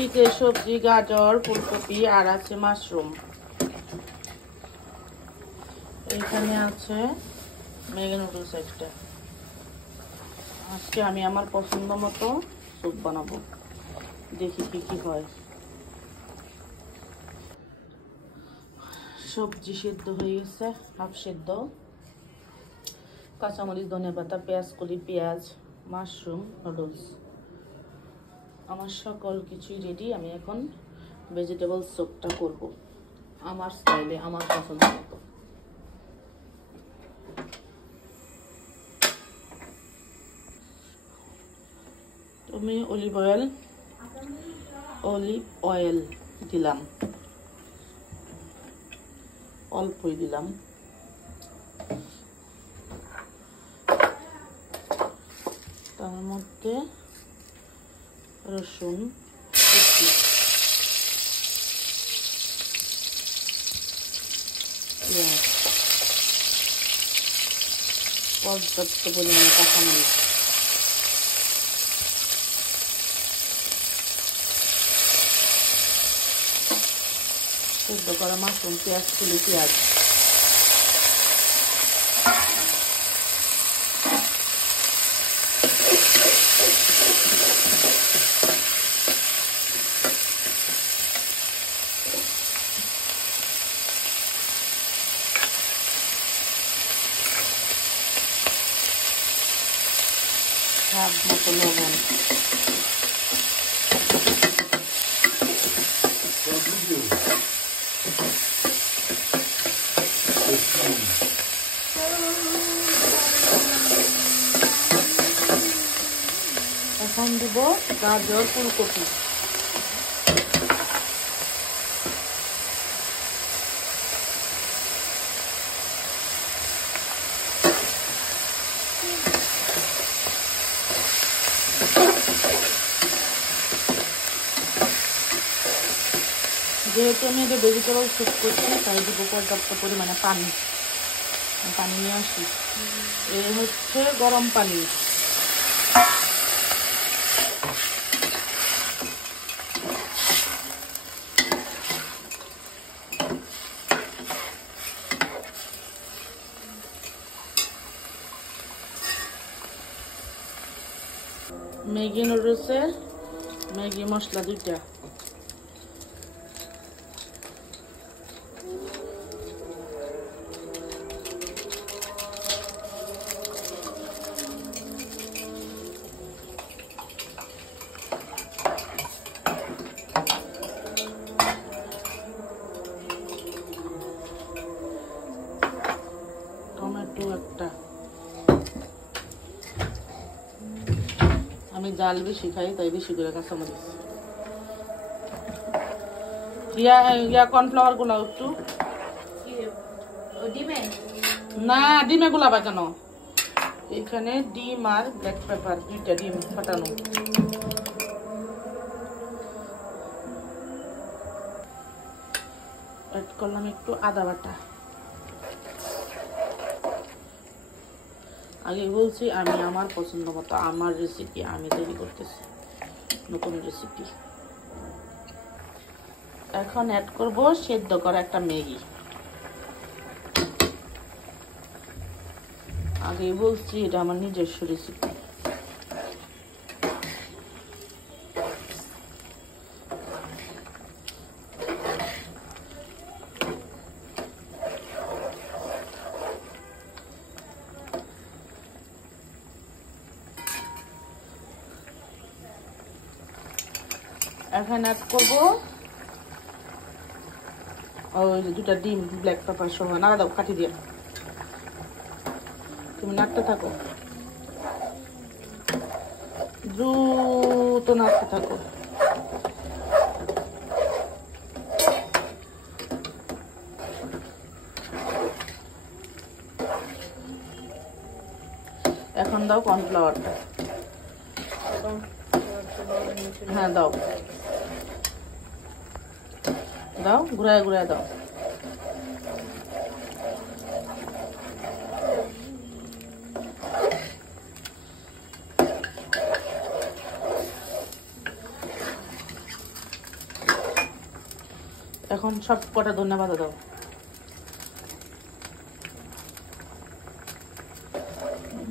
শীতের সবজি গাজর ফুলকপি আর আছে মাশরুম। এখানে আছে ম্যাগি নুডলস একটা। আজকে আমি আমার পছন্দ মতো স্যুপ বানাবো, দেখি কি কি হয়। সবজি সিদ্ধ হয়ে গেছে, হাফ সিদ্ধ। কাঁচামরিচ, ধনেপাতা, পেঁয়াজ কলি, পেঁয়াজ, মাশরুম, নুডলস, আমার সকল কিছুই রেডি। আমি এখন ভেজিটেবল স্যুপটা করব আমার স্টাইলে, আমার পছন্দ মতো। আমি অলিভ অয়েল দিলাম, অল্পই দিলাম। তার মধ্যে রসুন কুচি, পেঁয়াজ, পর্যাপ্ত পরিমাণে কাঁচামরিচ, সেদ্ধ করা মাশরুম, পেঁয়াজ কুলি, পেঁয়াজ, স্বাদ মতো লবণ, এখন দিব গাজর ফুলকপি। যেহেতু আমি এটা ভেজিটেবল স্যুপ করছি, তাই দিব পর্যাপ্ত পরিমাণে পানি। পানি নিয়ে আসি, এই হচ্ছে গরম পানি। ম্যাগি নুডলসের ম্যাগি মশলা 2টা, টমেটো একটা। আমি জাল বেশি খাই, তাই বেশি করে কাঁচামরিচ। ইয়া কর্নফ্লাওয়ার গুলাও একটু। না, ডিমে গুলাবা কেন? এখানে ডিম আর ব্ল্যাক পেপার, 2টা ডিম ফাটানো। অ্যাড করলাম একটু আদা বাটা। আগে বলছি আমি আমার পছন্দ মতো, আমার রেসিপি আমি তৈরি করতেছি, নতুন রেসিপি। এখন অ্যাড করব সেদ্ধ করা একটা ম্যাগি। আগে বলছি এটা আমার নিজস্ব রেসিপি। এখন অ্যাড করব ওই 2টা ডিম ব্ল্যাক পেপার সহ। নাড়া দাও, কাটি দিয়ে। তুমি নাড়তে থাকো, দ্রুত নাড়তে থাকো। এখন দাও কর্নফ্লাওয়ারটা। হ্যাঁ দাও দাও, ঘুরায় ঘুরায় দাও। এখন সব কটা ধন্যবাদ দাও।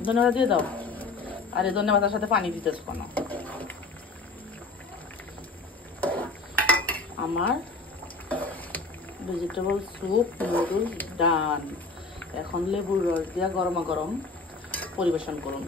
ধন্যবাদ দিয়ে দাও। আর এই ধন্যবাদের সাথে পানি দিতেছ কেন? আমার ভেজিটেবল স্যুপ নুডলস ডান। এখন লেবুর রস দিয়ে গরমা গরম পরিবেশন করুন।